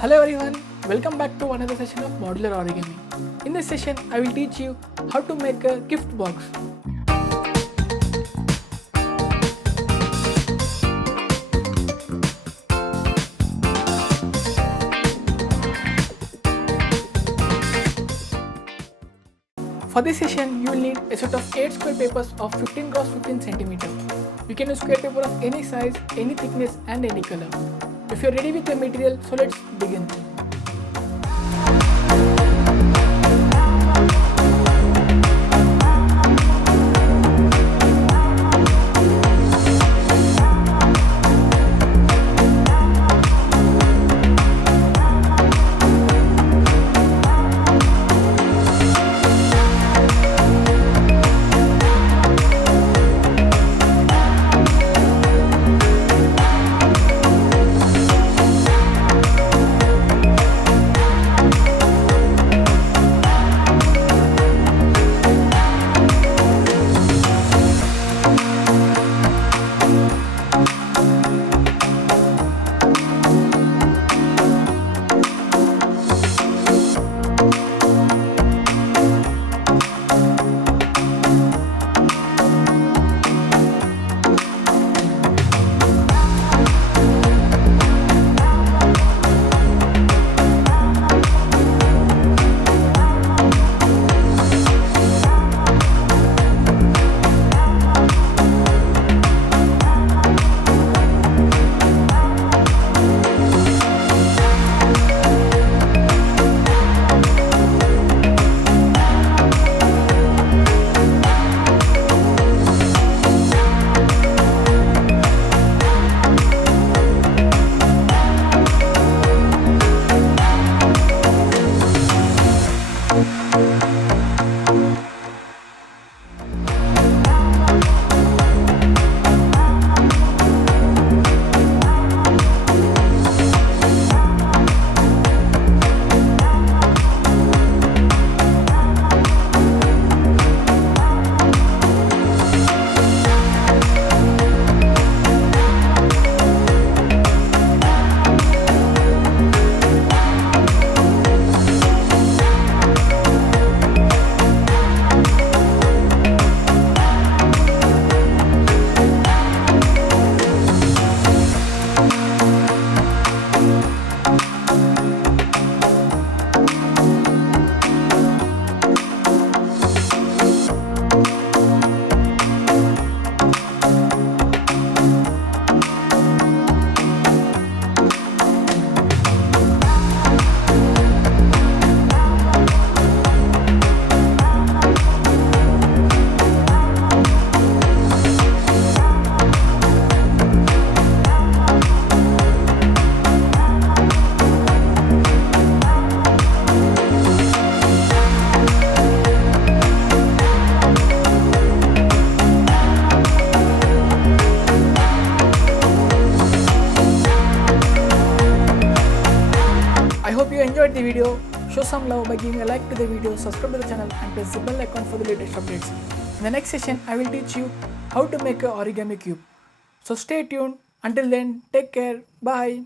Hello everyone, welcome back to another session of modular origami. In this session, I will teach you how to make a gift box. For this session, you will need a set of 8 square papers of 15 x 15 cm. You can use square paper of any size, any thickness and any color. If you are ready with the material, so let's begin. I hope you enjoyed the video. Show some love by giving a like to the video, subscribe to the channel and press the bell icon for the latest updates. In the next session, I will teach you how to make a origami cube. So stay tuned. Until then, take care. Bye.